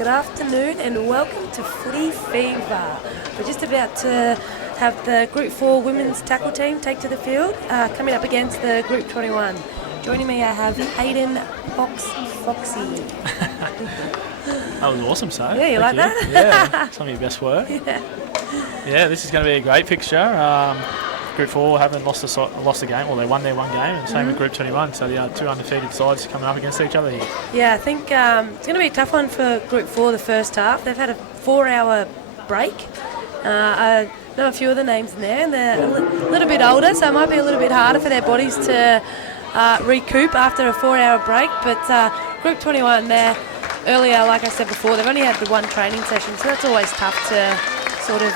Good afternoon and welcome to Footy Fever. We're just about to have the Group 4 women's tackle team take to the field, coming up against the Group 21. Joining me I have Hayden Foxy. That was awesome, so. Yeah, you like that? Yeah, some of your best work. Yeah, this is going to be a great fixture. Group 4 haven't lost the game. Well, they won their one game, and same with Group 21. So the two undefeated sides coming up against each other here. Yeah, I think it's going to be a tough one for Group 4 the first half. They've had a 4-hour break. I know a few of the names in there, and they're a little bit older, so it might be a little bit harder for their bodies to recoup after a 4-hour break. But Group 21, they're earlier, like I said before, they've only had the one training session, so that's always tough to sort of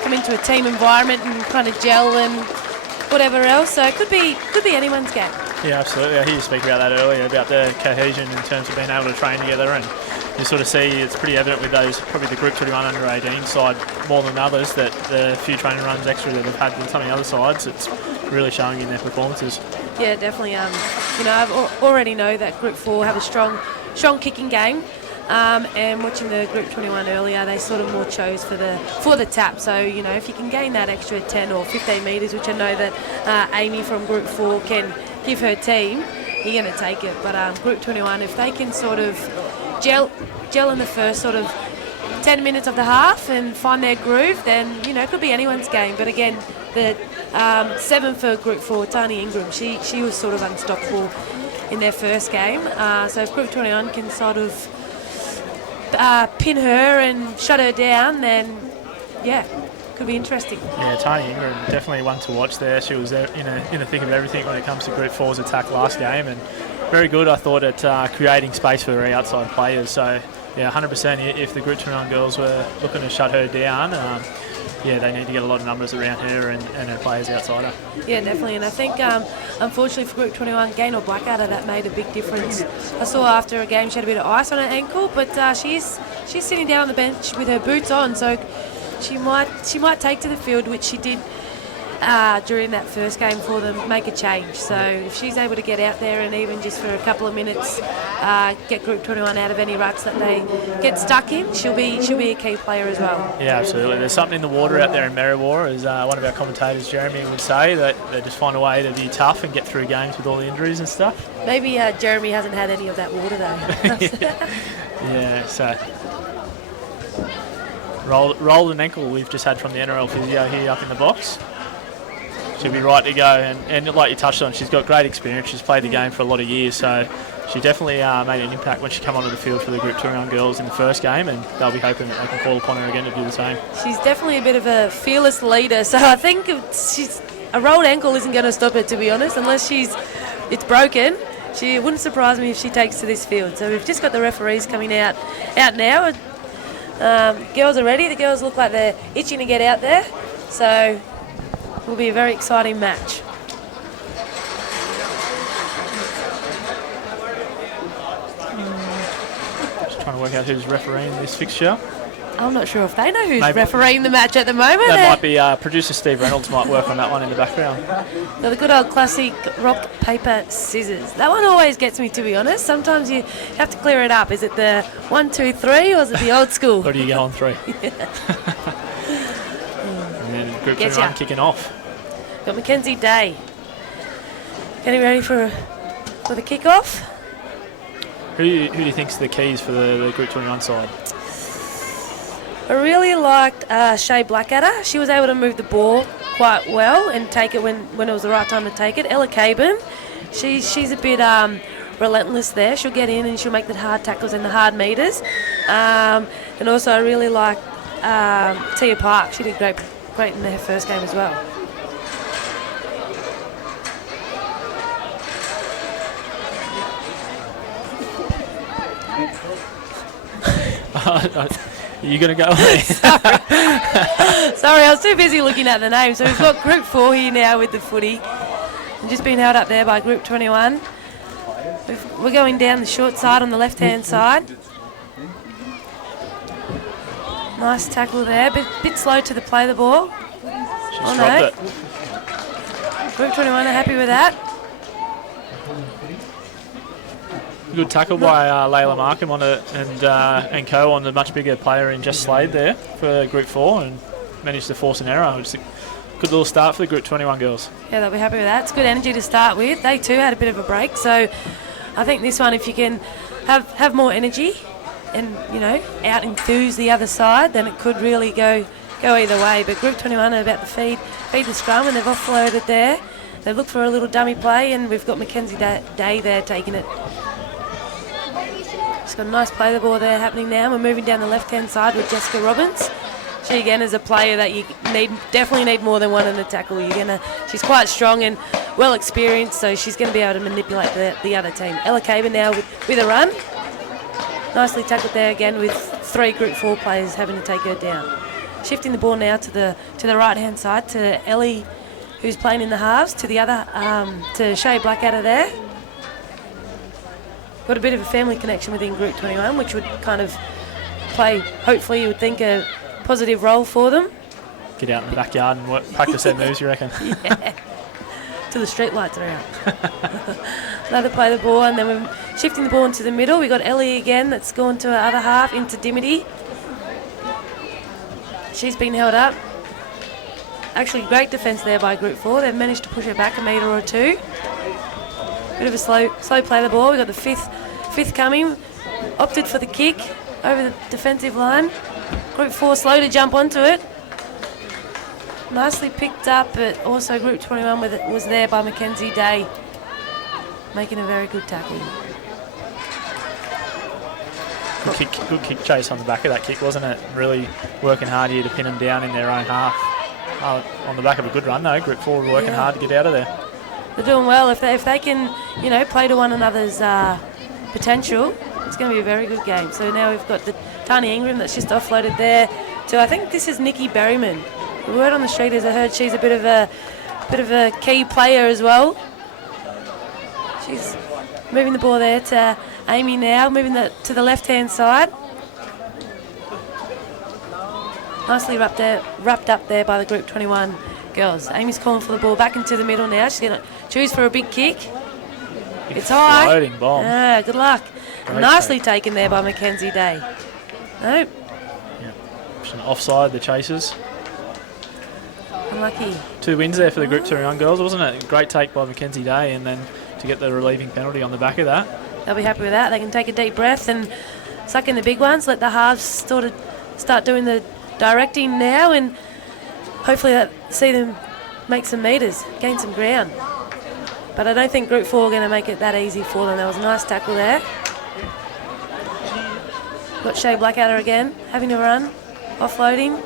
come into a team environment and kind of gel and whatever else. So it could be anyone's game. Yeah, absolutely. I hear you speak about that earlier, about the cohesion in terms of being able to train together, and you sort of see it's pretty evident with those, probably the Group 21 under 18 side more than others, that the few training runs extra that they've had than some of the other sides, it's really showing in their performances. Yeah, definitely. I've already know that Group 4 have a strong kicking game. And watching the Group 21 earlier, they sort of more chose for the tap. So, if you can gain that extra 10 or 15 metres, which I know that Amy from Group 4 can give her team, you're going to take it. But Group 21, if they can sort of gel in the first sort of 10 minutes of the half and find their groove, then, it could be anyone's game. But again, the 7 for Group 4, Tani Ingram, she was sort of unstoppable in their first game. So if Group 21 can sort of pin her and shut her down, then could be interesting. Yeah, Tony Ingram definitely one to watch there. She was there in the thick of everything when it comes to Group 4's attack last game, and very good, I thought, at creating space for her outside players. So yeah, 100%. If the Group 21 girls were looking to shut her down, they need to get a lot of numbers around her and her players outside her. Yeah, definitely. And I think, unfortunately for Group 21, Gaynor Blackadder, that made a big difference. I saw after a game she had a bit of ice on her ankle, but she's sitting down on the bench with her boots on, so she might take to the field, which she did during that first game for them, make a change. So if she's able to get out there and even just for a couple of minutes get Group 21 out of any ruts that they get stuck in, she'll be a key player as well. Yeah, absolutely. There's something in the water out there in Merriwa, as one of our commentators, Jeremy, would say, that they just find a way to be tough and get through games with all the injuries and stuff. Maybe Jeremy hasn't had any of that water though. Yeah, so rolled an ankle we've just had from the NRL physio here up in the box. She'll be right to go, and like you touched on, she's got great experience. She's played the game for a lot of years, so she definitely made an impact when she came onto the field for the Group 21 girls in the first game, and they'll be hoping that they can call upon her again to do the same. She's definitely a bit of a fearless leader, so I think a rolled ankle isn't going to stop her, to be honest, unless it's broken. It wouldn't surprise me if she takes to this field. So we've just got the referees coming out now. Girls are ready. The girls look like they're itching to get out there, so will be a very exciting match. Just trying to work out who's refereeing this fixture. I'm not sure if they know who's refereeing the match at the moment. That might be producer Steve Reynolds might work on that one in the background. The good old classic rock, paper, scissors. That one always gets me, to be honest. Sometimes you have to clear it up. Is it the 1, 2, 3 or is it the old school? Or do you go on 3? And then Group 21 kicking off. Got Mackenzie Day getting ready for the kick-off. Who do you think's the keys for the Group 21 side? I really liked Shay Blackadder. She was able to move the ball quite well and take it when it was the right time to take it. Ella Caban, she's a bit relentless there. She'll get in and she'll make the hard tackles and the hard meters. And also I really like Tia Park. She did great in her first game as well. Are you going to go away? Sorry, I was too busy looking at the name. So we've got Group 4 here now with the footy. We've just been held up there by Group 21. We're going down the short side on the left-hand side. Nice tackle there. Bit slow to play the ball. She's dropped it. Group 21 are happy with that. Good tackle by Layla Markham on it, and co on the much bigger player in Jess Slade there for Group 4, and managed to force an error. It's a good little start for the Group 21 girls. Yeah, they'll be happy with that. It's good energy to start with. They too had a bit of a break, so I think this one, if you can have more energy and, you know, out enthuse the other side, then it could really go either way. But Group 21 are about to feed the scrum, and they've offloaded there. They look for a little dummy play, and we've got Mackenzie Day there taking it. She's got a nice play the ball there happening now. We're moving down the left-hand side with Jessica Robbins. She again is a player that you definitely need more than one in the tackle. She's quite strong and well experienced, so she's going to be able to manipulate the other team. Ella Caber now with a run. Nicely tackled there again with 3 Group 4 players having to take her down. Shifting the ball now to the right-hand side to Ellie, who's playing in the halves, to the other, to Shay Blackadder there. Got a bit of a family connection within Group 21, which would kind of play, hopefully you would think, a positive role for them. Get out in the backyard and practice their moves, you reckon? Yeah, till the street lights are out. Another play the ball, and then we're shifting the ball into the middle. We've got Ellie again that's gone to the other half into Dimity. She's been held up. Actually, great defence there by Group 4. They've managed to push her back a metre or two. Bit of a slow play the ball. We've got the fifth coming. Opted for the kick over the defensive line. Group 4 slow to jump onto it. Nicely picked up, but also Group 21 was there by Mackenzie Day, making a very good tackle. Good kick chase on the back of that kick, wasn't it? Really working hard here to pin them down in their own half. On the back of a good run, though. Group 4 working hard to get out of there. They're doing well. If they can, you know, play to one another's potential, it's going to be a very good game. So now we've got the Tani Ingram that's just offloaded there to, I think this is Nikki Berryman. The word on the street is I heard she's a bit of a key player as well. She's moving the ball there to Amy now, moving to the left-hand side. Nicely wrapped up there by the Group 21 girls. Amy's calling for the ball back into the middle now. She's going to choose for a big kick. It's high. Floating bomb. Ah, good luck. Great Nicely take. taken there by Mackenzie Day. Nope. Yeah. Offside, the chasers. Unlucky. 2 wins there for the Group 21 girls, wasn't it? Great take by Mackenzie Day, and then to get the relieving penalty on the back of that. They'll be happy with that. They can take a deep breath and suck in the big ones, let the halves sort of start doing the directing now, and hopefully see them make some metres, gain some ground. But I don't think Group 4 are going to make it that easy for them. There was a nice tackle there. Got Shay Blackadder again, having to run, offloading.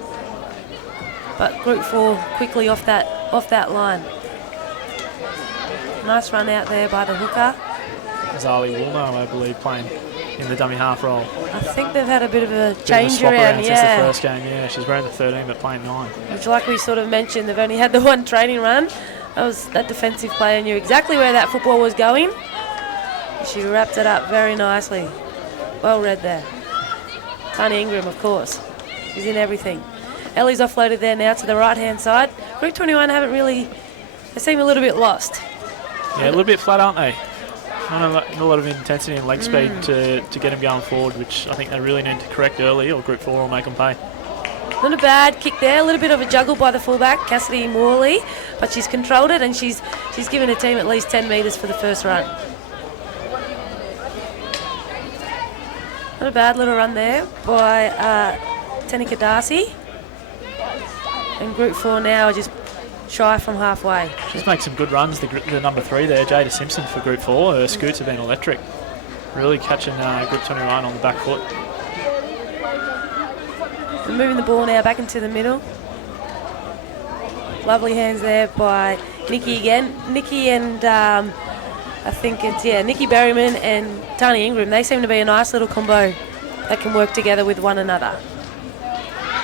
But Group 4 quickly off that line. Nice run out there by the hooker. Zali Woolno, I believe, playing in the dummy half role. I think they've had a bit of a Bit change of a swap around, since the first game. Yeah, she's wearing the 13 but playing 9. Which, like we sort of mentioned, they've only had the one training run. That defensive player knew exactly where that football was going. She wrapped it up very nicely. Well read there. Tani Ingram, of course. She's in everything. Ellie's offloaded there now to the right-hand side. Group 21 haven't really... They seem a little bit lost. Yeah, a little bit flat, aren't they? Not a lot of intensity and leg speed to get them going forward, which I think they really need to correct early, or Group 4 will make them pay. Not a bad kick there, a little bit of a juggle by the fullback, Cassidy Morley, but she's controlled it and she's given her team at least 10 metres for the first run. Not a bad little run there by Tenika Darcy. And Group 4 now are just shy from halfway. She's made some good runs, the number 3 there, Jada Simpson for Group 4. Her scoots have been electric. Really catching Group 21 on the back foot. We're moving the ball now back into the middle. Lovely hands there by Nikki again. Nikki and I think it's, Nikki Berryman and Tani Ingram. They seem to be a nice little combo that can work together with one another.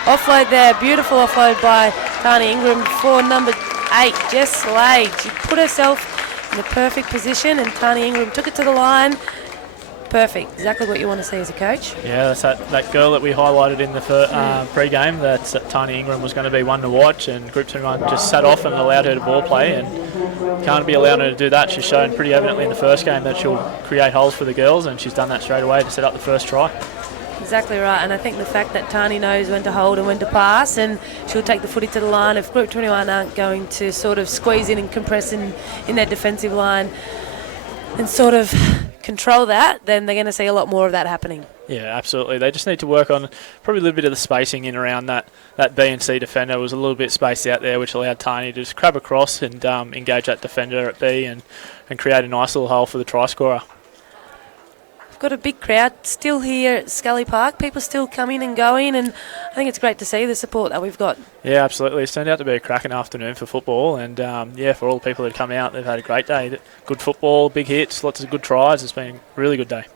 Offload there, beautiful offload by Tani Ingram for number 8, Jess Slade. She put herself in the perfect position and Tani Ingram took it to the line. Perfect, exactly what you want to see as a coach. Yeah, that's that girl that we highlighted in the pre-game, that Tani Ingram was going to be one to watch, and Group 21 just sat off and allowed her to ball play, and can't be allowing her to do that. She's shown pretty evidently in the first game that she'll create holes for the girls, and she's done that straight away to set up the first try. Exactly right, and I think the fact that Tani knows when to hold and when to pass, and she'll take the footy to the line. If Group 21 aren't going to sort of squeeze in and compress in their defensive line and sort of control that, then they're going to see a lot more of that happening. Yeah, absolutely. They just need to work on probably a little bit of the spacing in around that B and C defender. It was a little bit spaced out there, which allowed Tani to just crab across and engage that defender at B and create a nice little hole for the try scorer. Got a big crowd still here at Scully Park. People still coming and going, and I think it's great to see the support that we've got. Yeah, absolutely. It's turned out to be a cracking afternoon for football, and for all the people that have come out, they've had a great day. Good football, big hits, lots of good tries. It's been a really good day.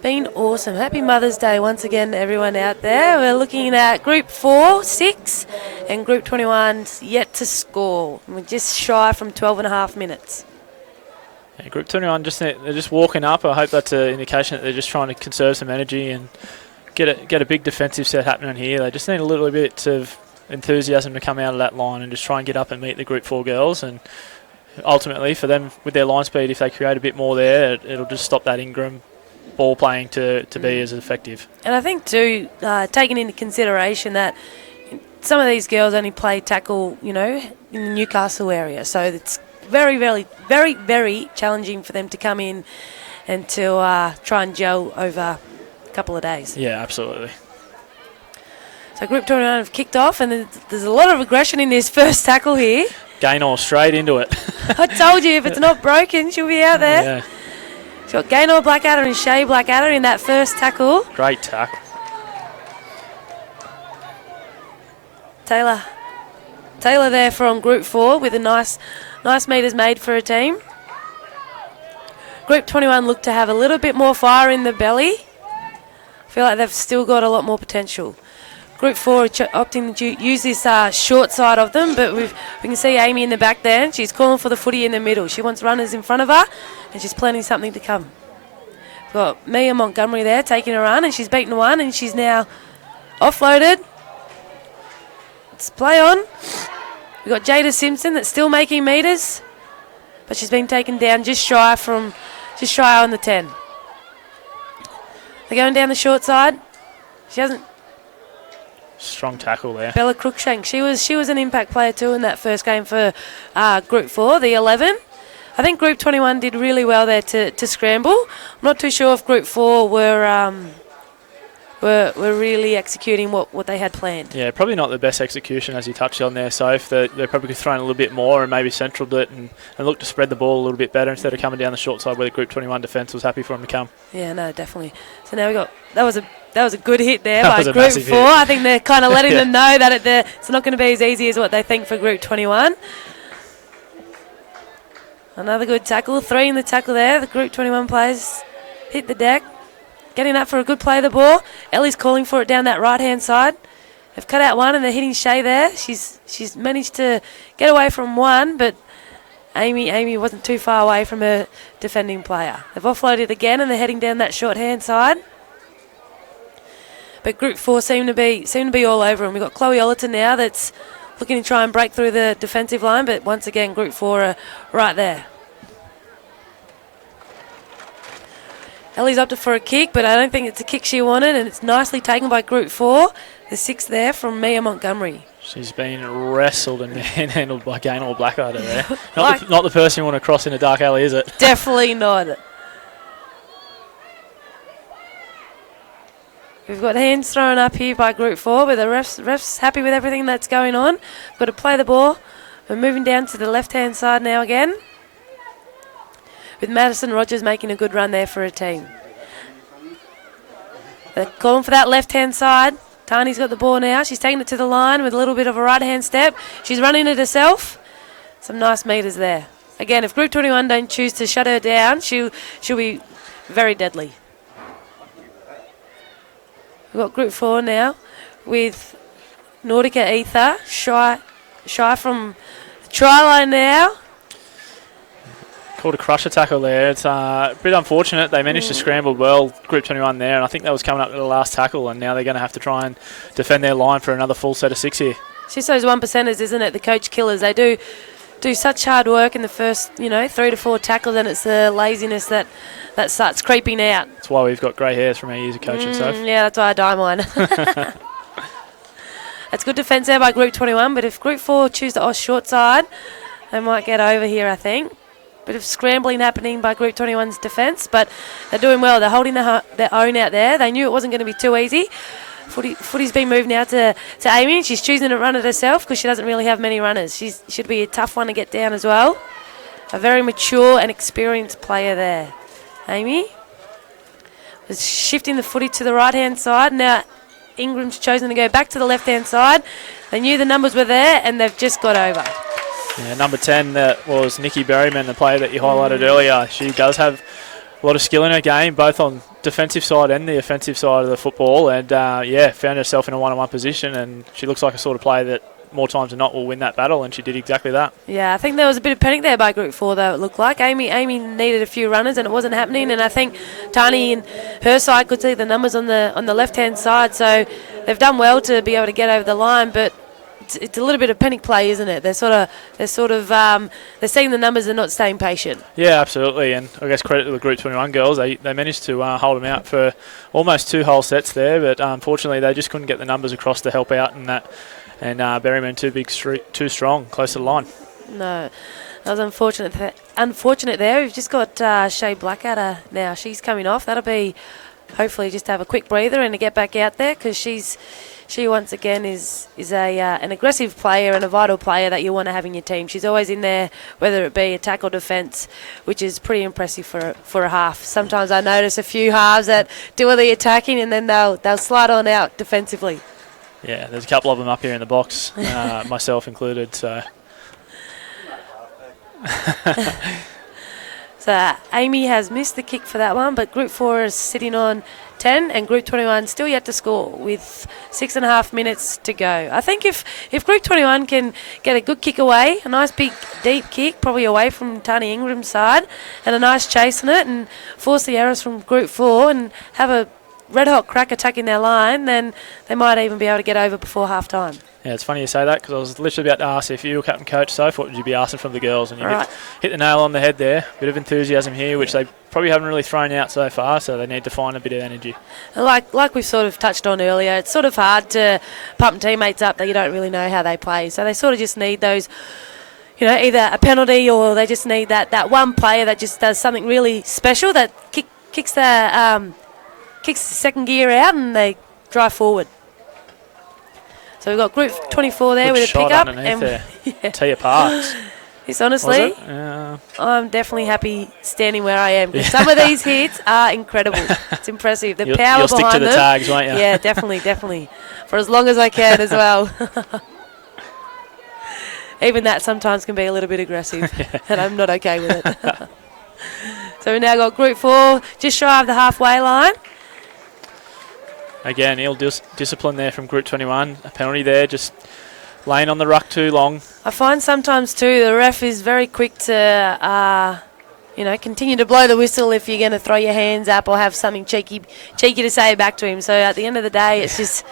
Been awesome. Happy Mother's Day once again to everyone out there. We're looking at Group 4, 6, and Group 21's yet to score. We're just shy from 12 and a half minutes. Yeah, Group 21, they're just walking up. I hope that's an indication that they're just trying to conserve some energy and get a big defensive set happening here. They just need a little bit of enthusiasm to come out of that line and just try and get up and meet the Group 4 girls. And ultimately, for them, with their line speed, if they create a bit more there, it'll just stop that Ingram ball playing to be as effective. And I think, too, taking into consideration that some of these girls only play tackle, in the Newcastle area, so it's very, very, very, very challenging for them to come in and to try and gel over a couple of days. Yeah, absolutely. So Group 21 have kicked off, and there's a lot of aggression in this first tackle here. Gaynor straight into it. I told you, if it's not broken, she'll be out there. Yeah. She's got Gaynor Blackadder and Shay Blackadder in that first tackle. Great tackle. Taylor there from Group 4 with a nice metres made for a team. Group 21 look to have a little bit more fire in the belly. I feel like they've still got a lot more potential. Group 4 opting to use this short side of them, but we can see Amy in the back there. She's calling for the footy in the middle. She wants runners in front of her, and she's planning something to come. We've got Mia Montgomery there taking a run, and she's beaten one, and she's now offloaded. Let's play on. We've got Jada Simpson that's still making metres, but she's been taken down just shy on the 10. They're going down the short side. She hasn't. Strong tackle there. Bella Cruikshank. She was an impact player too in that first game for Group 4, the 11. I think Group 21 did really well there to scramble. I'm not too sure if Group 4 were really executing what they had planned. Yeah, probably not the best execution as you touched on there, Soph. They probably could have thrown a little bit more and maybe centraled it and looked to spread the ball a little bit better instead of coming down the short side where the Group 21 defence was happy for them to come. Yeah, no, definitely. So now that was a good hit there by Group 4. I think they're kind of letting them know that it's not going to be as easy as what they think for Group 21. Another good tackle. 3 in the tackle there. The Group 21 players hit the deck. Getting up for a good play of the ball. Ellie's calling for it down that right-hand side. They've cut out one and they're hitting Shay there. She's managed to get away from one, but Amy wasn't too far away from her defending player. They've offloaded again and they're heading down that short-hand side. But Group 4 seem to be all over them. We've got Chloe Ollerton now that's looking to try and break through the defensive line, but once again, Group 4 are right there. Ellie's opted for a kick, but I don't think it's a kick she wanted, and it's nicely taken by Group 4. The 6 there from Mia Montgomery. She's been wrestled and handled by Gaynor Blackadder there. Not the person you want to cross in a dark alley, is it? Definitely not. We've got hands thrown up here by Group 4, but the ref's happy with everything that's going on. Got to play the ball. We're moving down to the left-hand side now again, with Madison Rogers making a good run there for a team. They're calling for that left-hand side. Tani's got the ball now. She's taking it to the line with a little bit of a right-hand step. She's running it herself. Some nice metres there. Again, if Group 21 don't choose to shut her down, she'll be very deadly. We've got Group 4 now with Nordica Ether. Shy from the try line now. Called a crusher tackle there. It's a bit unfortunate. They managed to scramble well, Group 21 there, and I think that was coming up to the last tackle, and now they're going to have to try and defend their line for another full set of 6 here. It's just those 1%ers, isn't it? The coach killers. They do do such hard work in the first, 3 to 4 tackles, and it's the laziness that starts creeping out. That's why we've got grey hairs from our years of coaching, Soph. Yeah, that's why I dye mine. It's good defence there by Group 21, but if Group 4 choose the Oz short side, they might get over here, I think. Bit of scrambling happening by Group 21's defence, but they're doing well. They're holding their own out there. They knew it wasn't going to be too easy. Footy's been moved now to Amy, and she's choosing to run it herself because she doesn't really have many runners. She should be a tough one to get down as well. A very mature and experienced player there. Amy was shifting the footy to the right-hand side. Now Ingram's chosen to go back to the left-hand side. They knew the numbers were there, and they've just got over. Yeah, number 10 that was Nikki Berryman, the player that you highlighted earlier. She does have a lot of skill in her game, both on defensive side and the offensive side of the football, and found herself in a one-on-one position, and she looks like a sort of player that more times than not will win that battle, and she did exactly that. Yeah, I think there was a bit of panic there by Group 4, though, it looked like. Amy needed a few runners, and it wasn't happening, and I think Tani and her side could see the numbers on the left-hand side, so they've done well to be able to get over the line, but it's a little bit of panic play, isn't it? They're seeing the numbers and not staying patient. Yeah, absolutely, and I guess credit to the Group 21 girls. They managed to hold them out for almost 2 whole sets there, but unfortunately they just couldn't get the numbers across to help out in that. And Berryman too strong, close to the line. No, that was unfortunate there. We've just got Shay Blackadder now. She's coming off. That'll be hopefully just have a quick breather and to get back out there, because she once again is an aggressive player and a vital player that you want to have in your team. She's always in there, whether it be attack or defence, which is pretty impressive for a half. Sometimes I notice a few halves that do all the attacking and then they'll slide on out defensively. Yeah, there's a couple of them up here in the box, myself included. So, so Amy has missed the kick for that one, but Group 4 is sitting on 10, and Group 21 still yet to score with 6.5 minutes to go. I think if Group 21 can get a good kick away, a nice big deep kick, probably away from Tani Ingram's side, and a nice chase on it, and force the errors from Group 4 and have a red-hot crack attacking their line, then they might even be able to get over before half-time. Yeah, it's funny you say that, because I was literally about to ask if you were captain coach, Soph, what would you be asking from the girls? And you hit the nail on the head there. Bit of enthusiasm here, which they probably haven't really thrown out so far, so they need to find a bit of energy. Like we've sort of touched on earlier, it's sort of hard to pump teammates up that you don't really know how they play. So they sort of just need those, either a penalty, or they just need that one player that just does something really special that kicks the second gear out and they drive forward. So we've got Group 24 there. Good with a pickup. And there. Yeah. Tia Parks. It's honestly, I'm definitely happy standing where I am, because some of these hits are incredible. It's impressive. The power you'll behind them. You'll stick to the tags, won't you? Yeah, definitely. For as long as I can as well. Even that sometimes can be a little bit aggressive, and I'm not okay with it. So we've now got Group 4 just shy of the halfway line. Again, ill discipline there from Group 21. A penalty there, just laying on the ruck too long. I find sometimes too the ref is very quick to, continue to blow the whistle if you're going to throw your hands up or have something cheeky to say back to him. So at the end of the day, it's just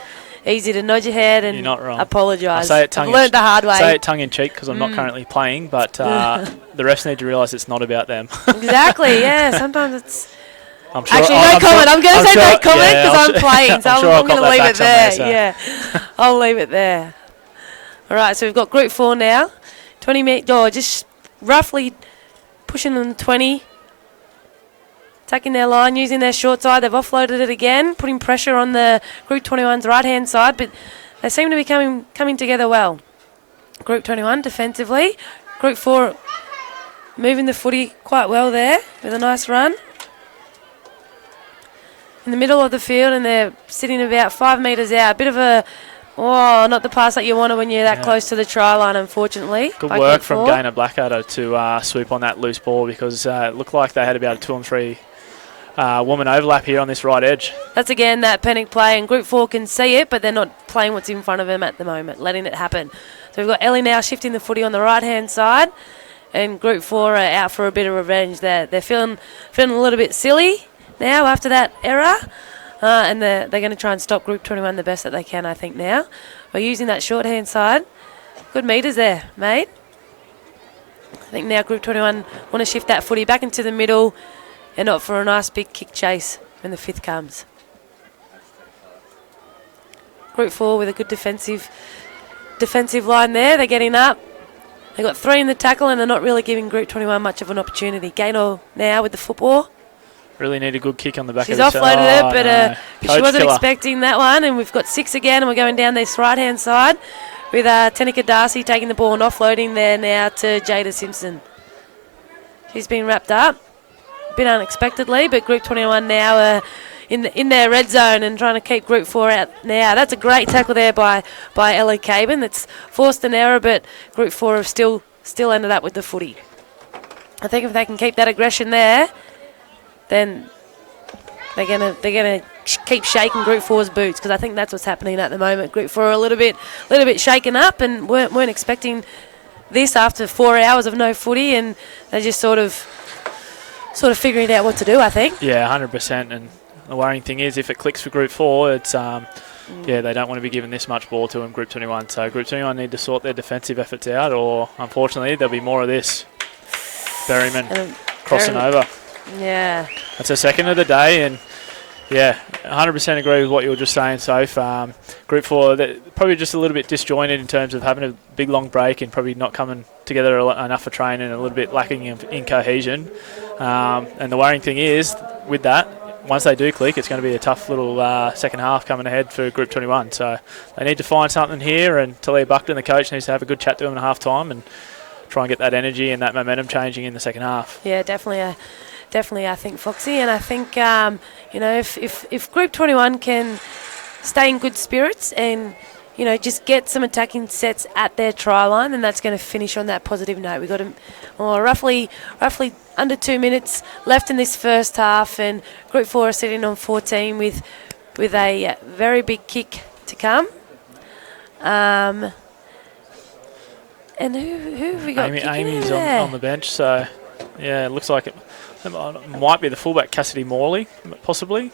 easy to nod your head and apologise. I've learned the hard way. I say it tongue-in-cheek because I'm not currently playing, but the refs need to realise it's not about them. Exactly, yeah. Sometimes it's... I'm sure, actually, no comment. I'm going to say no comment because I'm playing, so I'm going to leave it there. Yeah, I'll leave it there. All right, so we've got Group 4 now. 20 minutes, just roughly pushing them 20. Attacking their line, using their short side. They've offloaded it again, putting pressure on the Group 21's right-hand side, but they seem to be coming together well. Group 21 defensively. Group 4 moving the footy quite well there with a nice run. In the middle of the field, and they're sitting about 5 metres out. A bit of not the pass that you wanted when you're that close to the try line, unfortunately. Good work from Gaynor Blackadder to swoop on that loose ball, because it looked like they had about a 2 and 3 woman overlap here on this right edge. That's again that panic play, and Group 4 can see it, but they're not playing what's in front of them at the moment, letting it happen. So we've got Ellie now shifting the footy on the right-hand side, and Group 4 are out for a bit of revenge there. They're feeling a little bit silly now after that error, and they're going to try and stop Group 21 the best that they can, I think, now. We're using that short-hand side. Good metres there, mate. think now Group 21 want to shift that footy back into the middle and opt for a nice big kick chase when the fifth comes. Group 4 with a good defensive line there. They're getting up. They've got 3 in the tackle and they're not really giving Group 21 much of an opportunity. Gaynor now with the football. Really need a good kick on the back She's of the offloaded it, but no. she wasn't killer. expecting that one. And we've got 6 again, and we're going down this right-hand side with Tenika Darcy taking the ball and offloading there now to Jada Simpson. She's been wrapped up, a bit unexpectedly, but Group 21 now in their red zone and trying to keep Group 4 out now. That's a great tackle there by Ellie Caban. That's forced an error, but Group 4 have still ended up with the footy. I think if they can keep that aggression there, then they're gonna keep shaking Group 4's boots, because I think that's what's happening at the moment. Group 4 are a little bit shaken up and weren't expecting this after 4 hours of no footy, and they're just sort of figuring out what to do, I think. Yeah, 100%. And the worrying thing is, if it clicks for Group 4, it's they don't want to be giving this much ball to them, Group 21. So Group 21 need to sort their defensive efforts out, or unfortunately there'll be more of this. Berryman crossing over. Yeah. That's a second of the day, and yeah, 100% agree with what you were just saying, Soph. Group 4, they're probably just a little bit disjointed in terms of having a big long break and probably not coming together enough for training and a little bit lacking in cohesion. And the worrying thing is, with that, once they do click, it's going to be a tough little second half coming ahead for Group 21. So they need to find something here, and Talia Buckton, the coach, needs to have a good chat to them at half time and try and get that energy and that momentum changing in the second half. Yeah, definitely, I think, Foxy. And I think, if Group 21 can stay in good spirits and, just get some attacking sets at their try line, then that's going to finish on that positive note. We've got roughly under 2 minutes left in this first half, and Group 4 are sitting on 14 with a very big kick to come. And who have we got? Amy's on the bench, so yeah, it looks like it might be the fullback Cassidy Morley, possibly.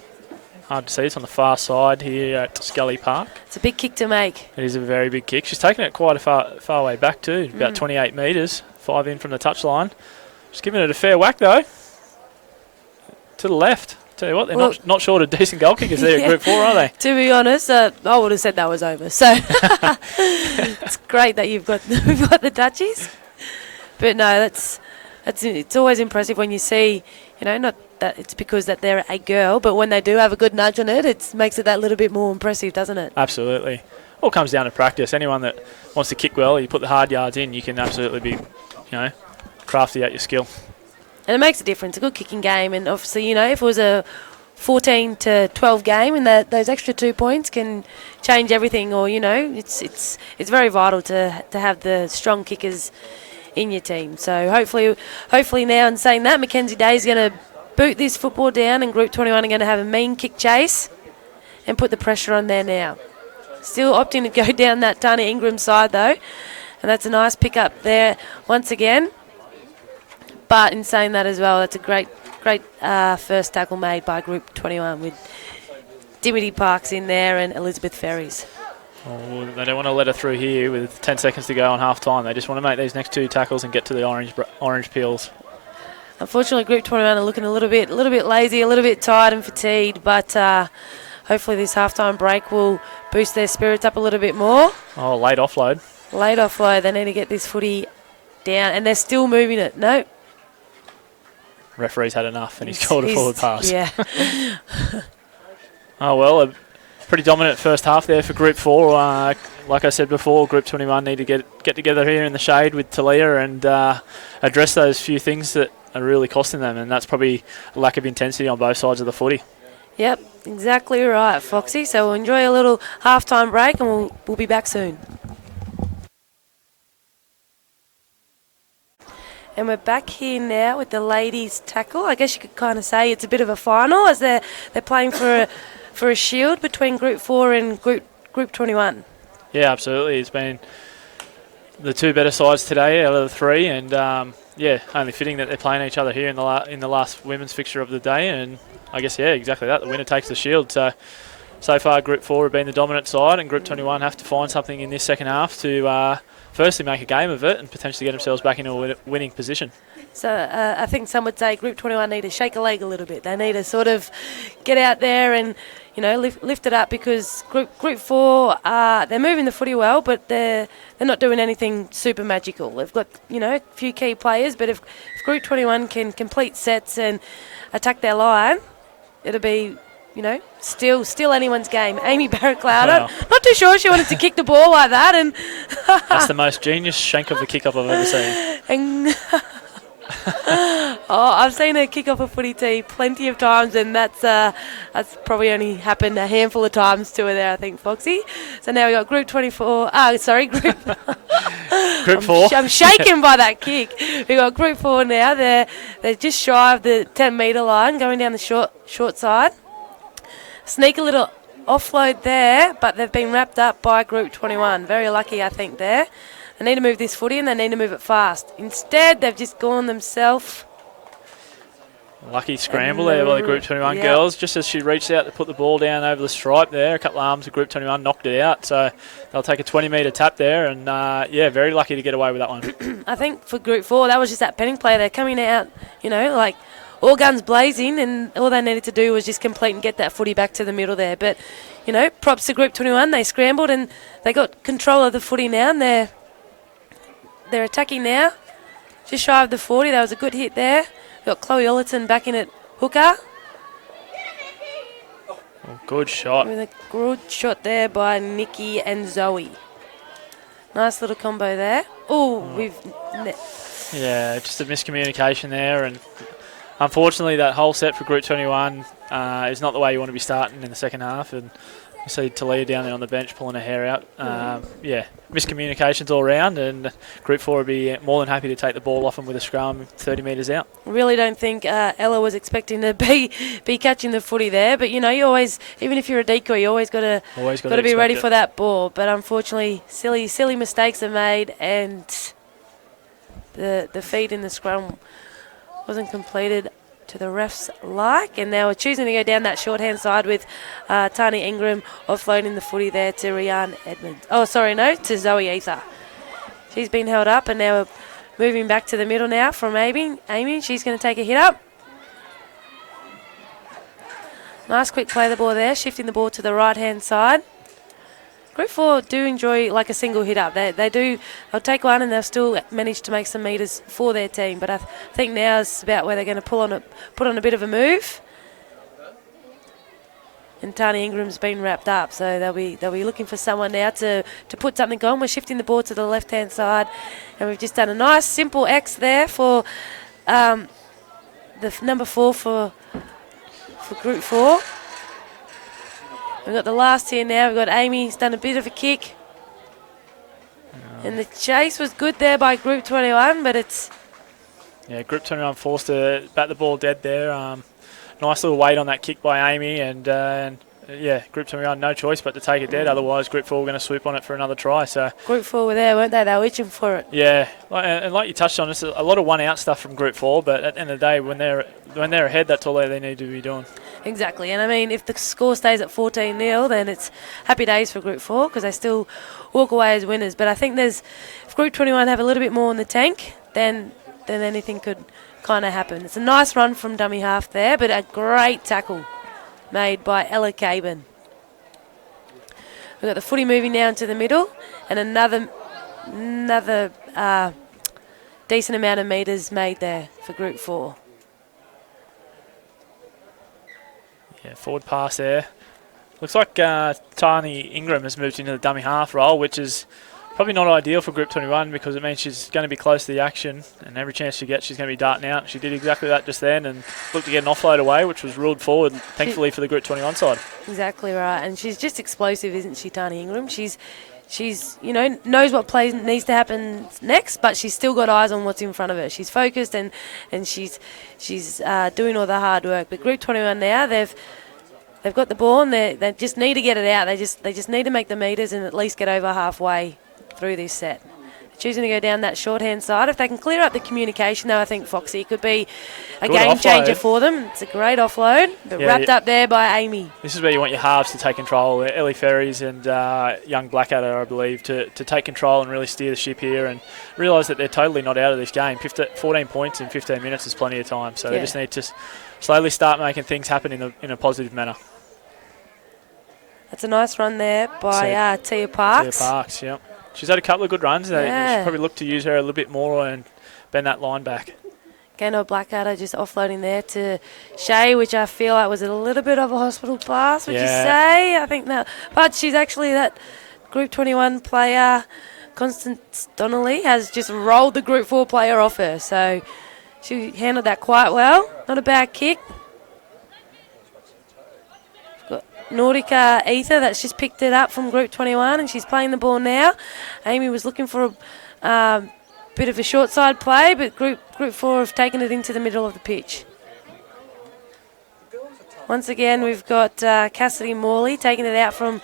Hard to see. It's on the far side here at Scully Park. It's a big kick to make. It is a very big kick. She's taken it quite a far way back too, about 28 metres, 5 in from the touchline. Just giving it a fair whack though. To the left. Tell you what, they're not short of decent goal kickers there at Group 4, are they? To be honest, I would have said that was over. So it's great that we've got the Dutchies. But no, it's always impressive when you see, not that it's because that they're a girl, but when they do have a good nudge on it, it makes it that little bit more impressive, doesn't it? Absolutely. All comes down to practice. Anyone that wants to kick well, you put the hard yards in, you can absolutely be, crafty at your skill. And it makes a difference. A good kicking game, and obviously, if it was a 14-12 game, and those extra 2 points can change everything. Or it's very vital to have the strong kickers in your team. So hopefully now, in saying that, Mackenzie Day is going to boot this football down, and Group 21 are going to have a mean kick chase and put the pressure on there now. Still opting to go down that Tanya Ingram side though, and that's a nice pick up there once again. But in saying that as well, that's a great first tackle made by Group 21 with Dimity Parks in there and Elizabeth Ferries. Oh, they don't want to let her through here with 10 seconds to go on half time. They just want to make these next 2 tackles and get to the orange peels. Unfortunately, Group 21 are looking a little bit lazy, a little bit tired and fatigued, but hopefully this halftime break will boost their spirits up a little bit more. Oh, late offload. They need to get this footy down, and they're still moving it. No. Referee's had enough, and he's called a forward pass. Yeah. Oh, well, a pretty dominant first half there for Group 4. Like I said before, Group 21 need to get together here in the shade with Talia and address those few things that are really costing them, and that's probably a lack of intensity on both sides of the footy. Yep, exactly right, Foxy. So we'll enjoy a little halftime break, and we'll be back soon. And we're back here now with the ladies' tackle. I guess you could kind of say it's a bit of a final, as they're playing for a shield between Group 4 and Group 21. Yeah, absolutely. It's been the 2 better sides today out of the 3, and only fitting that they're playing each other here in the last women's fixture of the day. And I guess exactly that. The winner takes the shield. So far, Group 4 have been the dominant side, and Group 21 have to find something in this second half to firstly make a game of it and potentially get themselves back into a winning position. So I think some would say Group 21 need to shake a leg a little bit. They need to sort of get out there and, lift it up, because Group 4, they're moving the footy well, but they're not doing anything super magical. They've got, a few key players, but if Group 21 can complete sets and attack their line, it'll be, still anyone's game. Amy Barrett-Cloud, not too sure she wanted to kick the ball like that. And that's the most genius shank of the kick-off I've ever seen. And I've seen her kick off a footy tee plenty of times, and that's probably only happened a handful of times to her there, I think, Foxy. So now we got Group 24. Group 4. I'm shaken by that kick. We got Group 4 now. They're just shy of the 10-metre line, going down the short side. Sneak a little offload there, but they've been wrapped up by Group 21. Very lucky, I think, there. They need to move this footy, and they need to move it fast. Instead, they've just gone themselves. Lucky scramble there by the Group 21 girls. Just as she reached out to put the ball down over the stripe there, a couple of arms of Group 21 knocked it out. So they'll take a 20-metre tap there, and, very lucky to get away with that one. I think for Group 4, that was just that penning play. They're coming out, like all guns blazing, and all they needed to do was just complete and get that footy back to the middle there. But, props to Group 21. They scrambled, and they got control of the footy now, and they're attacking now, just shy of the 40. That was a good hit there. We've got Chloe Ollerton back in at hooker. Oh, good shot. With a good shot there by Nikki and Zoe. Nice little combo there. Just a miscommunication there, and unfortunately that whole set for Group 21 is not the way you want to be starting in the second half, and you see Talia down there on the bench pulling her hair out. Miscommunications all round, and Group 4 would be more than happy to take the ball off them with a scrum 30 metres out. Really don't think Ella was expecting to be catching the footy there, but you always, even if you're a decoy, you always got to be ready for that ball. But unfortunately, silly mistakes are made, and the feed in the scrum wasn't completed to the ref's and now we're choosing to go down that shorthand side with Tani Ingram offloading the footy there to Rianne Edmonds. To Zoe Ether. She's been held up, and now we're moving back to the middle now from Amy. She's going to take a hit up. Nice quick play the ball there, shifting the ball to the right-hand side. Group 4 do enjoy like a single hit up. They'll take one, and they'll still manage to make some metres for their team. But I think now is about where they're going to put on a bit of a move. And Tani Ingram's been wrapped up, so they'll be looking for someone now to put something on. We're shifting the ball to the left-hand side, and we've just done a nice simple X there for the number 4 for Group 4. We've got the last here now. We've got Amy. He's done a bit of a kick. And the chase was good there by Group 21, but it's... Yeah, Group 21 forced to bat the ball dead there. Nice little weight on that kick by Amy, and Group 21 no choice but to take it dead. Otherwise, Group 4 were going to swoop on it for another try. So Group 4 were there, weren't they? They were itching for it. Yeah, and like you touched on, it's a lot of one-out stuff from Group 4, but at the end of the day, when they're ahead, that's all they need to be doing. Exactly, and I mean, if the score stays at 14-0, then it's happy days for Group 4 because they still walk away as winners. But I think if Group 21 have a little bit more in the tank, then anything could kind of happen. It's a nice run from dummy half there, but a great tackle made by Ella Caban. We've got the footy moving now into the middle, and another decent amount of metres made there for Group 4. Yeah, forward pass there. Looks like Tani Ingram has moved into the dummy half role, which is probably not ideal for Group 21 because it means she's going to be close to the action, and every chance she gets, she's going to be darting out. She did exactly that just then and looked to get an offload away, which was ruled forward, thankfully, for the Group 21 side. Exactly right, and she's just explosive, isn't she, Tani Ingram? She's knows what play needs to happen next, but she's still got eyes on what's in front of her. She's focused and she's doing all the hard work. But Group 21 now, they've got the ball and they just need to get it out. They just need to make the metres and at least get over halfway through this set. choosing to go down that shorthand side. If they can clear up the communication, though, I think Foxy could be a Good game changer offload. for them. It's a great offload, but Yeah, wrapped up there by Amy. This is where you want your halves to take control. Ellie Ferries and young Blackadder, I believe, to take control and really steer the ship here and realise that they're totally not out of this game. 14 points in 15 minutes is plenty of time, so they just need to slowly start making things happen in a positive manner. That's a nice run there by Tia Parks. Tia Parks, yeah. She's had a couple of good runs. They should probably look to use her a little bit more and bend that line back. Gano Blackadder just offloading there to Shay, which I feel like was a little bit of a hospital pass, would you say? I think that. But she's actually that Group 21 player, Constance Donnelly, has just rolled the Group 4 player off her. So she handled that quite well. Not a bad kick. Nordica Ether that's just picked it up from Group 21 and she's playing the ball now. Amy was looking for a bit of a short side play, but Group 4 have taken it into the middle of the pitch. Once again, we've got Cassidy Morley taking it out from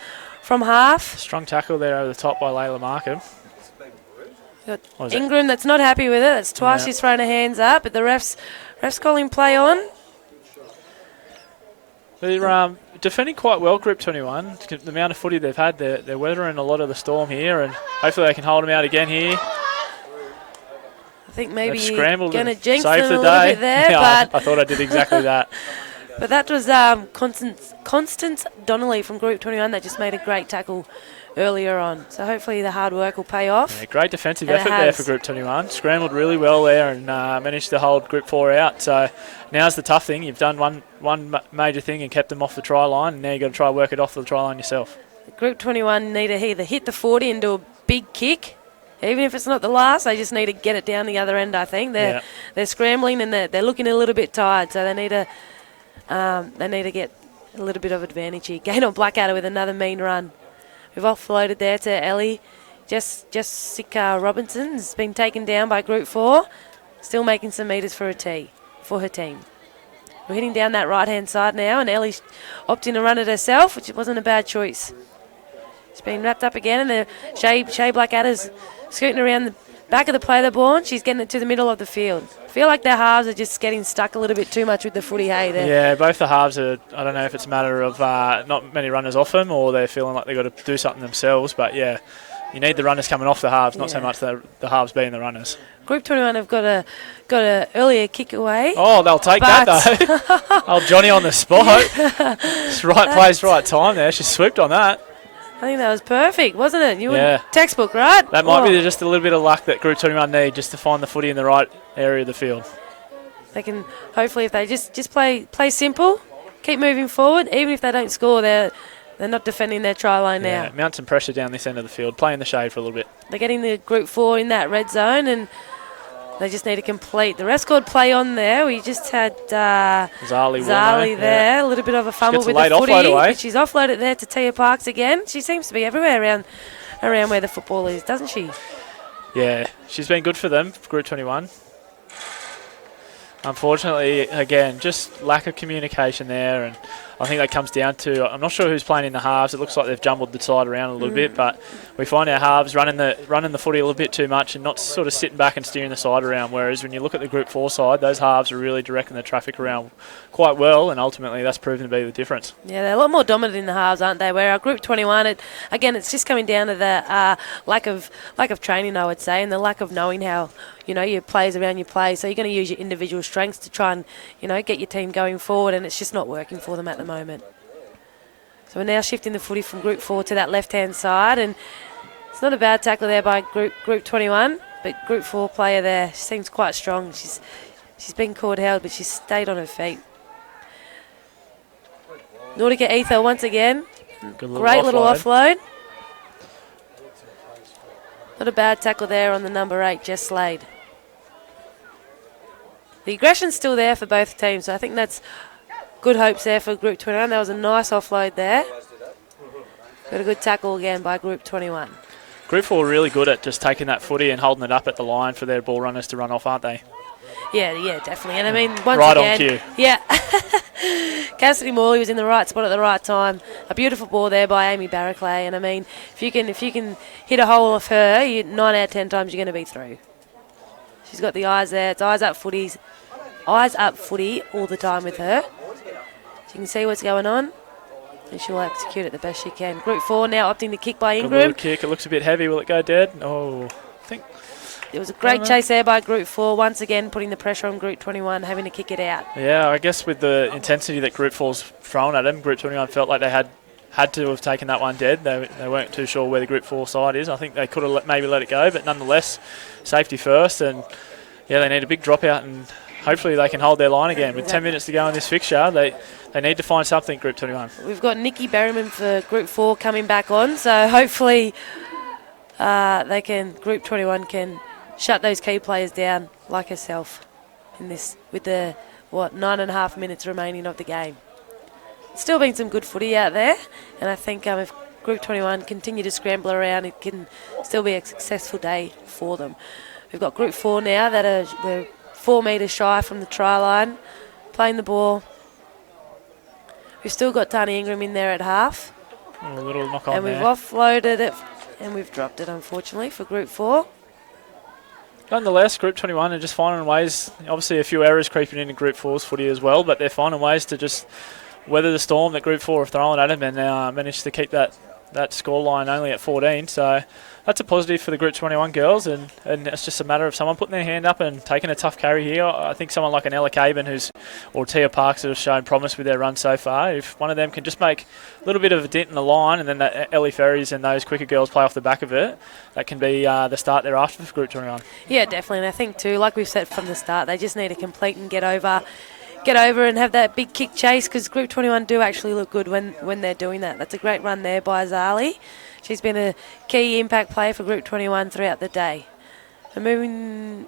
half. Strong tackle there over the top by Layla Markham. Got Ingram that's not happy with it. That's twice she's thrown her hands up, but the refs calling play on. They're defending quite well, Group 21. The amount of footy they've had, they're weathering a lot of the storm here, and hopefully they can hold them out again here. I think maybe you're going to jinx save them the a little day. bit there. Yeah, but I thought I did exactly that. But that was Constance Donnelly from Group 21 that just made a great tackle earlier on. So hopefully the hard work will pay off. Yeah, great defensive effort there for Group 21. Scrambled really well there and managed to hold Group 4 out. So now's the tough thing. You've done one major thing and kept them off the try line, and now you've got to try and work it off the try line yourself. Group 21 need to either hit the 40 and do a big kick. Even if it's not the last, they just need to get it down the other end, I think. They're scrambling and they're looking a little bit tired, so they need to get a little bit of advantage here. Gain on Blackadder with another mean run. We've offloaded there to Ellie. Jessica Robinson has been taken down by Group 4. Still making some metres for her team. We're hitting down that right-hand side now, and Ellie's opting to run it herself, which wasn't a bad choice. She's been wrapped up again, and Shay Blackadder's scooting around the back of the play of the ball, and she's getting it to the middle of the field. I feel like their halves are just getting stuck a little bit too much with the footy, hey? Yeah, both the halves are, I don't know if it's a matter of not many runners off them or they're feeling like they've got to do something themselves, but yeah, you need the runners coming off the halves, not so much the halves being the runners. Group 21 have got a earlier kick away. Oh, they'll take that though. Old Johnny on the spot. It's right place, right time there. She swooped on that. I think that was perfect, wasn't it? You were textbook, right? That might be just a little bit of luck that Group 21 need just to find the footy in the right area of the field. They can, hopefully, if they just play simple, keep moving forward, even if they don't score, they're not defending their try line now. Mount some pressure down this end of the field, play in the shade for a little bit. They're getting the Group 4 in that red zone, and they just need to complete. The rest scored play on there. We just had Zali there. A little bit of a fumble with the footy. But she's offloaded there to Tia Parks again. She seems to be everywhere around where the football is, doesn't she? Yeah, she's been good for them, Group 21. Unfortunately, again, just lack of communication there, and I think that comes down to, I'm not sure who's playing in the halves. It looks like they've jumbled the side around a little bit, but we find our halves running the footy a little bit too much and not sort of sitting back and steering the side around, whereas when you look at the Group 4 side, those halves are really directing the traffic around quite well, and ultimately that's proven to be the difference. Yeah, they're a lot more dominant in the halves, aren't they? Where our Group 21, it's just coming down to the lack of training, I would say, and the lack of knowing how, your players around your play. So you're going to use your individual strengths to try and, get your team going forward, and it's just not working for them at the moment. So we're now shifting the footy from Group 4 to that left-hand side, and it's not a bad tackle there by Group 21, but Group 4 player there seems quite strong. She's been caught held, but she's stayed on her feet. Nordica Ether once again. Great little offload. Not a bad tackle there on the number 8, Jess Slade. The aggression's still there for both teams, so I think that's good hopes there for Group 21. That was a nice offload there. Got a good tackle again by Group 21. Group 4 are really good at just taking that footy and holding it up at the line for their ball runners to run off, aren't they? Yeah, definitely. And I mean, once right again, on cue. Yeah. Cassidy Morley was in the right spot at the right time. A beautiful ball there by Amy Barraclay, and I mean, if you can hit a hole off her, 9 out of 10 times you're going to be through. She's got the eyes there. It's eyes up footy all the time with her. She can see what's going on, and she'll execute it the best she can. Group 4 now opting to kick by Good Ingram. little kick. It looks a bit heavy. Will it go dead? Oh, I think It was a great chase there by Group 4, once again putting the pressure on Group 21, having to kick it out. Yeah, I guess with the intensity that Group 4's thrown at them, Group 21 felt like they had to have taken that one dead. They weren't too sure where the Group 4 side is. I think they could have maybe let it go, but nonetheless, safety first. And yeah, they need a big dropout, and hopefully they can hold their line again. With 10 minutes to go in this fixture, they need to find something, Group 21. We've got Nikki Berryman for Group 4 coming back on, so hopefully Group 21 can shut those key players down like herself in this, with the 9.5 minutes remaining of the game. Still been some good footy out there, and I think if Group 21 continue to scramble around, it can still be a successful day for them. We've got Group 4 now that we're 4 metres shy from the try line, playing the ball. We've still got Tani Ingram in there at half. A little knock on and there. we've offloaded it, and we've dropped it, unfortunately, for Group 4. Nonetheless, Group 21 are just finding ways, obviously a few errors creeping into Group 4's footy as well, but they're finding ways to just weather the storm that Group 4 have thrown at them, and managed to keep that scoreline only at 14. So that's a positive for the Group 21 girls, and it's just a matter of someone putting their hand up and taking a tough carry here. I think someone like an Ella Caban or Tia Parks that have shown promise with their run so far, if one of them can just make a little bit of a dent in the line, and then that Ellie Ferries and those quicker girls play off the back of it, that can be the start thereafter for Group 21. Yeah, definitely, and I think too, like we've said from the start, they just need to complete and get over and have that big kick chase, because Group 21 do actually look good when they're doing that. That's a great run there by Zali. She's been a key impact player for Group 21 throughout the day. And moving,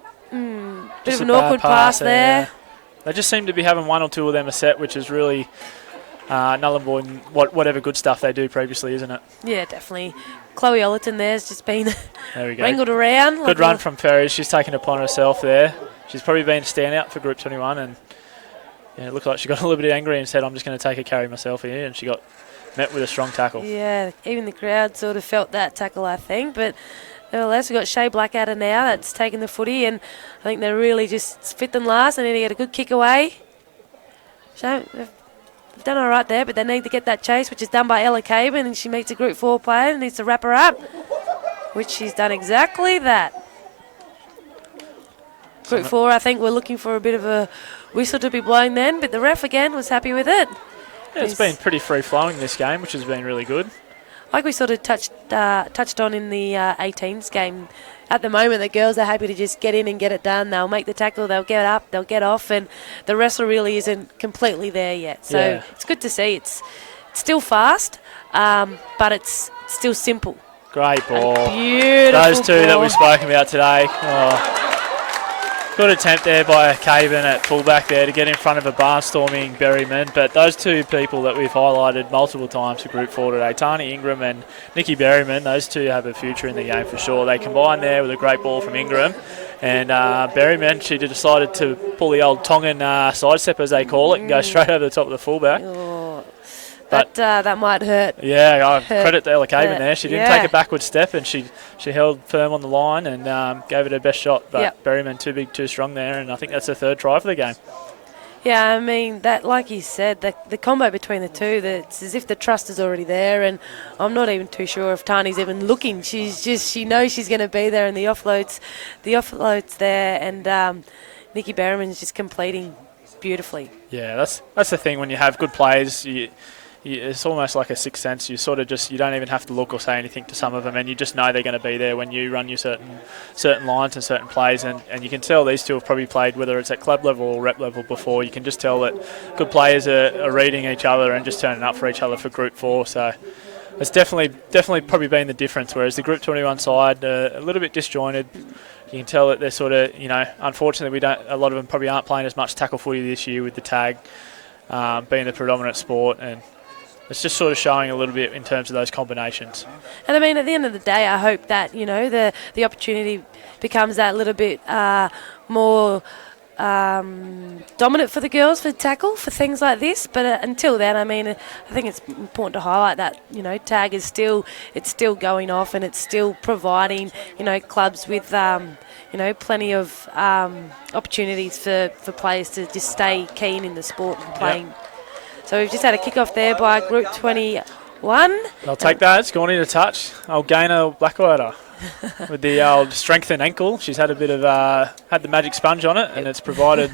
bit of an awkward pass there. They just seem to be having one or two of them a set, which is really null and void in whatever good stuff they do previously, isn't it? Yeah, definitely. Chloe Ollerton there's just been there we go. wrangled around. Good run from Ferries. She's taken it upon herself there. She's probably been a standout for Group 21, and yeah, it looked like she got a little bit angry and said, I'm just going to take a carry myself here, and she got met with a strong tackle. Yeah, even the crowd sort of felt that tackle, I think. But nevertheless, we've got Shay Blackadder now that's taken the footy, and I think they're really just fit them last. They need to get a good kick away. Shay, they've done all right there, but they need to get that chase, which is done by Ella Caban, and she meets a Group 4 player and needs to wrap her up, which she's done exactly that. Group 4, I think we're looking for a bit of a whistle to be blown then, but the ref again was happy with it. Yeah, it's been pretty free-flowing this game, which has been really good. Like we sort of touched on in the 18s game, at the moment the girls are happy to just get in and get it done. They'll make the tackle, they'll get up, they'll get off, and the wrestle really isn't completely there yet. So yeah, it's good to see. It's still fast, but it's still simple. Great ball. Beautiful Those two ball that we've spoken about today. Oh. Good attempt there by Caban at fullback there to get in front of a barnstorming Berryman, but those two people that we've highlighted multiple times for Group 4 today, Tani Ingram and Nikki Berryman, those two have a future in the game for sure. They combine there with a great ball from Ingram, and Berryman, she decided to pull the old Tongan sidestep, as they call it, and go straight over the top of the fullback. That might hurt. Yeah, credit to Ella Caban there. She didn't take a backward step, and she held firm on the line and gave it her best shot. But Berryman too big, too strong there, and I think that's the third try for the game. Yeah, I mean, that, like you said, the combo between the two, it's as if the trust is already there, and I'm not even too sure if Tani's even looking. She knows she's going to be there, and the offload's there, and Nikki Berryman's just completing beautifully. Yeah, that's the thing when you have good players. It's almost like a sixth sense. You sort of you don't even have to look or say anything to some of them, and you just know they're going to be there when you run your certain lines and certain plays, and you can tell these two have probably played, whether it's at club level or rep level before. You can just tell that good players are reading each other and just turning up for each other for Group 4. So it's definitely probably been the difference, whereas the Group 21 side, a little bit disjointed. You can tell that they're sort of, unfortunately a lot of them probably aren't playing as much tackle footy this year with the tag being the predominant sport, and it's just sort of showing a little bit in terms of those combinations. And I mean, at the end of the day, I hope that, the opportunity becomes that little bit more dominant for the girls for tackle for things like this. But until then, I mean, I think it's important to highlight that, you know, tag is still going off, and it's still providing, you know, clubs with you know, plenty of opportunities for players to just stay keen in the sport and playing. Yep. So we've just had a kick-off there by Group 21. I'll take that. It's gone in a touch. Old Gaynor Blackwater with the old strengthened ankle. She's had a bit of had the magic sponge on it, and it's provided.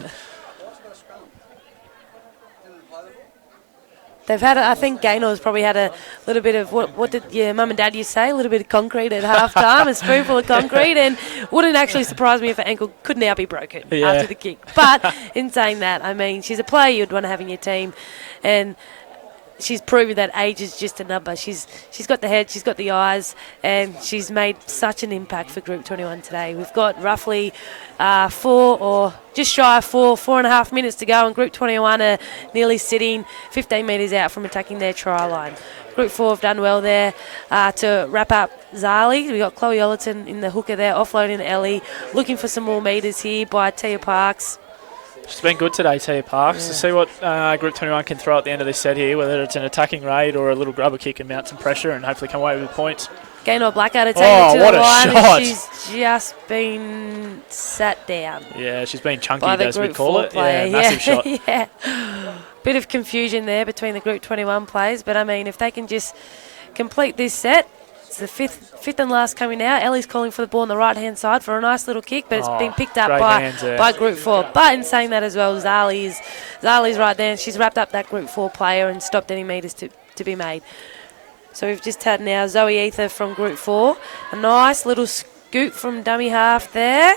They've had, I think Gaynor's probably had a little bit of, what did your mum and dad used to say, a little bit of concrete at half-time, a spoonful of concrete, and wouldn't actually surprise me if her ankle could now be broken after the kick. But in saying that, I mean, she's a player you'd want to have in your team, and she's proven that age is just a number. She's got the head, she's got the eyes, and she's made such an impact for Group 21 today. We've got roughly 4 or just shy of 4.5 minutes to go, and Group 21 are nearly sitting 15 metres out from attacking their try line. Group 4 have done well there to wrap up Zali. We've got Chloe Ollerton in the hooker there, offloading Ellie, looking for some more metres here by Tia Parks. She's been good today, Tia Parks. To see what Group 21 can throw at the end of this set here, whether it's an attacking raid or a little grubber kick and mount some pressure and hopefully come away with points. Gaynor Blackadder taking it to the line, shot. and she's just been sat down. Yeah, she's been chunky, as we Group call 4 it. Player. Yeah, massive shot. Yeah. Bit of confusion there between the Group 21 players, but I mean, if they can just complete this set, it's the fifth and last coming out. Ellie's calling for the ball on the right-hand side for a nice little kick, but it's been picked up by Group 4. But in saying that as well, Zali's right there, and she's wrapped up that Group 4 player and stopped any metres to be made. So we've just had now Zoe Ether from Group 4. A nice little scoot from dummy half there.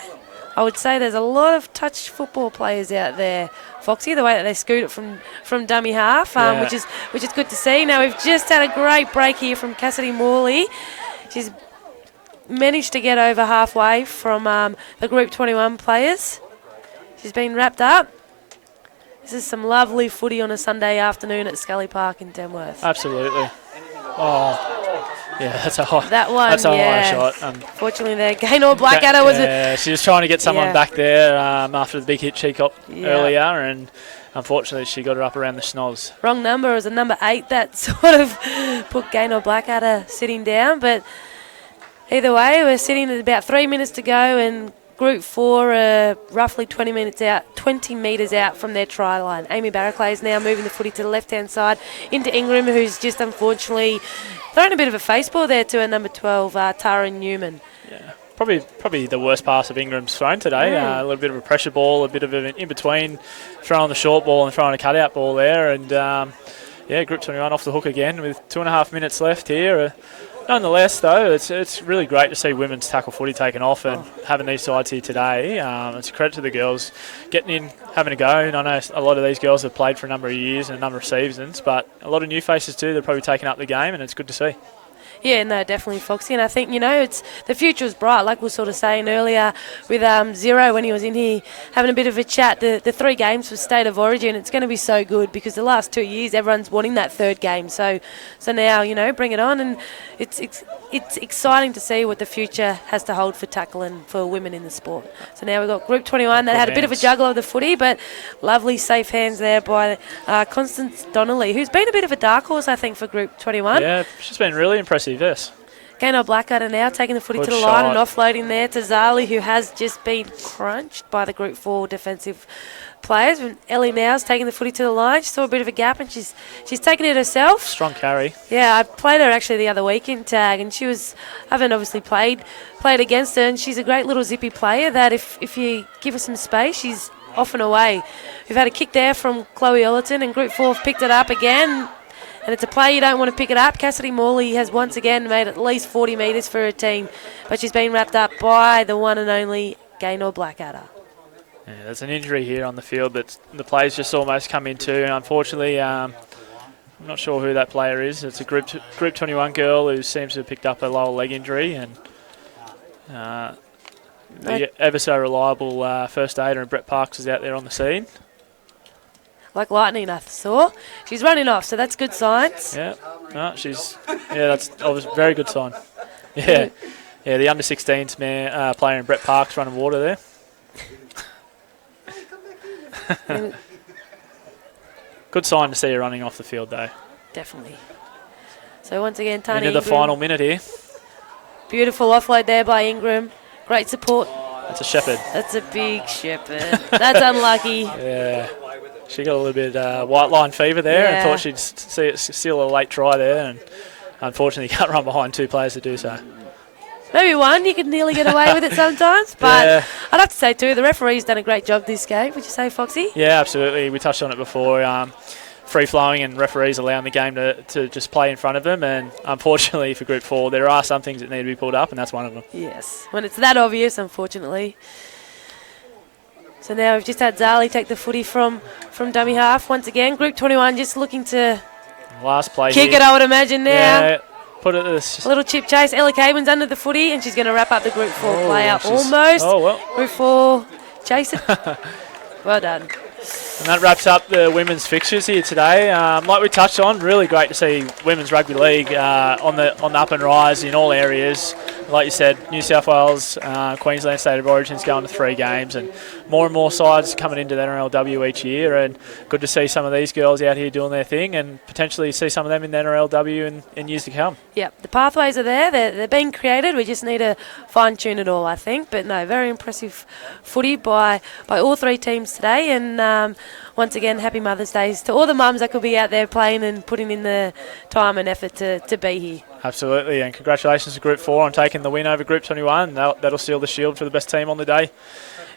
I would say there's a lot of touch football players out there, Foxy, the way that they scoot it from dummy half, which is good to see. Now we've just had a great break here from Cassidy Morley. She's managed to get over halfway from the Group 21 players. She's been wrapped up. This is some lovely footy on a Sunday afternoon at Scully Park in Tamworth. Absolutely. Oh, yeah, that's a high. That one, that's a high shot. Fortunately, there, Gaynor Blackadder was. Yeah, she was trying to get someone back there after the big hit she got earlier, and unfortunately, she got her up around the schnoz. Wrong number. It was a number 8 that sort of put Gaynor Blackadder sitting down. But either way, we're sitting at about 3 minutes to go, and Group 4 are roughly 20 metres out from their try line. Amy Barraclay is now moving the footy to the left-hand side into Ingram, who's just unfortunately thrown a bit of a face ball there to her number 12, Tara Newman. Yeah, probably the worst pass of Ingram's thrown today. A little bit of a pressure ball, a bit of an in-between, throwing the short ball and throwing a cutout ball there. And, Group 21 off the hook again with 2.5 minutes left here. Nonetheless, though, it's really great to see women's tackle footy taken off and having these sides here today. It's a credit to the girls getting in, having a go. And I know a lot of these girls have played for a number of years and a number of seasons, but a lot of new faces too. They're probably taking up the game, and it's good to see. Yeah, no, definitely, Foxy. And I think, it's the future is bright, like we were sort of saying earlier with Zero when he was in here having a bit of a chat. The 3 games for State of Origin, it's going to be so good because the last 2 years everyone's wanting that 3rd game. So now, bring it on, and it's exciting to see what the future has to hold for tackle and for women in the sport. So now we've got Group 21 that had a bit of a juggle of the footy, but lovely safe hands there by Constance Donnelly, who's been a bit of a dark horse, I think, for Group 21. Yeah, she's been really impressive, yes. Gaynor Blackadder now taking the footy to the line and offloading there to Zali, who has just been crunched by the Group 4 defensive players. And Ellie now's taking the footy to the line. She saw a bit of a gap and she's taken it herself. Strong carry. Yeah, I played her actually the other week in tag, and I haven't obviously played against her, and she's a great little zippy player that if you give her some space, she's off and away. We've had a kick there from Chloe Ollerton, and Group 4 have picked it up again. And it's a play you don't want to pick it up. Cassidy Morley has once again made at least 40 metres for her team, but she's been wrapped up by the one and only Gaynor Blackadder. Yeah, there's an injury here on the field that the players just almost come into, and unfortunately, I'm not sure who that player is. It's a Group 21 girl who seems to have picked up a lower leg injury, and the ever so reliable first aider and Brett Parks is out there on the scene. Like lightning, I saw. She's running off, so that's good signs. Yeah, that's obviously very good sign. Yeah, the under-16s player in Brett Parks running water there. Good sign to see her running off the field, though. Definitely. So once again, Tani Into the Ingram. final minute here. Beautiful offload there by Ingram. Great support. That's a shepherd. That's a big shepherd. That's unlucky. Yeah. She got a little bit white line fever there and Yeah. thought she'd steal a late try there, and unfortunately can't run behind 2 players to do so. Maybe one, you can nearly get away with it sometimes. But Yeah. I'd have to say, too, the referee's done a great job this game. Would you say, Foxy? Yeah, absolutely. We touched on it before. Free-flowing and referees allowing the game to just play in front of them. And unfortunately for Group 4, there are some things that need to be pulled up, and that's one of them. Yes, when it's that obvious, unfortunately. So now we've just had Zali take the footy from dummy half. Once again, Group 21 just looking to Last play kick here. it, I would imagine, now. Yeah, put it this. A little chip chase. Ella Caban's under the footy, and she's going to wrap up the Group 4 Oh, player. she's- Almost. Oh, well. Group 4 chase it. Well done. And that wraps up the women's fixtures here today. Like we touched on, really great to see women's rugby league on the up and rise in all areas. Like you said, New South Wales, Queensland State of Origin's going to 3 games, and more sides coming into the NRLW each year. And good to see some of these girls out here doing their thing, and potentially see some of them in the NRLW in years to come. Yep, the pathways are there. They're being created. We just need to fine-tune it all, I think. But no, very impressive footy by all 3 teams today. And once again, happy Mother's Day to all the mums that could be out there playing and putting in the time and effort to be here. Absolutely, and congratulations to Group 4 on taking the win over Group 21. That'll seal the shield for the best team on the day.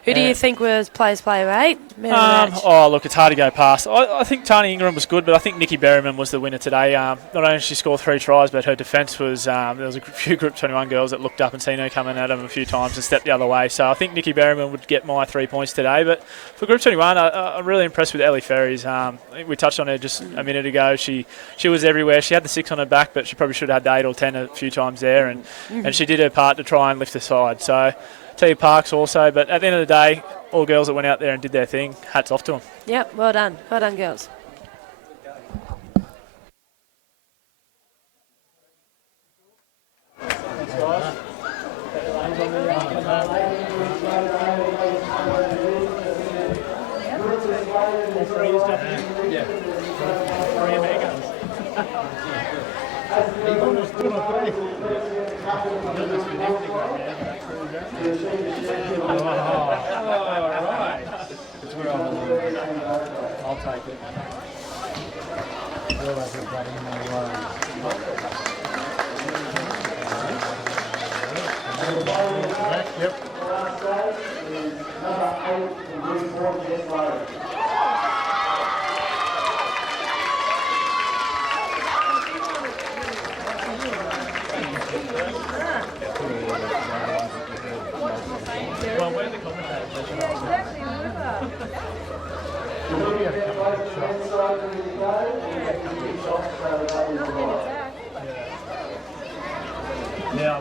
Who do you think was Players Player 8? Man of the match? Oh, look, it's hard to go past. I think Tani Ingram was good, but I think Nikki Berryman was the winner today. Not only did she score 3 tries, but her defence was... there was a few Group 21 girls that looked up and seen her coming at them a few times and stepped the other way. So I think Nikki Berryman would get my 3 points today. But for Group 21, I'm really impressed with Ellie Ferries. We touched on her just a minute ago. She was everywhere. She had the 6 on her back, but she probably should have had the 8 or 10 a few times there. And she did her part to try and lift the side. So T Parks also. But at the end of the day, all girls that went out there and did their thing, hats off to them. Yep, well done. Well done, girls. I'll take it. Yep. Well, we're the commentators. Yeah,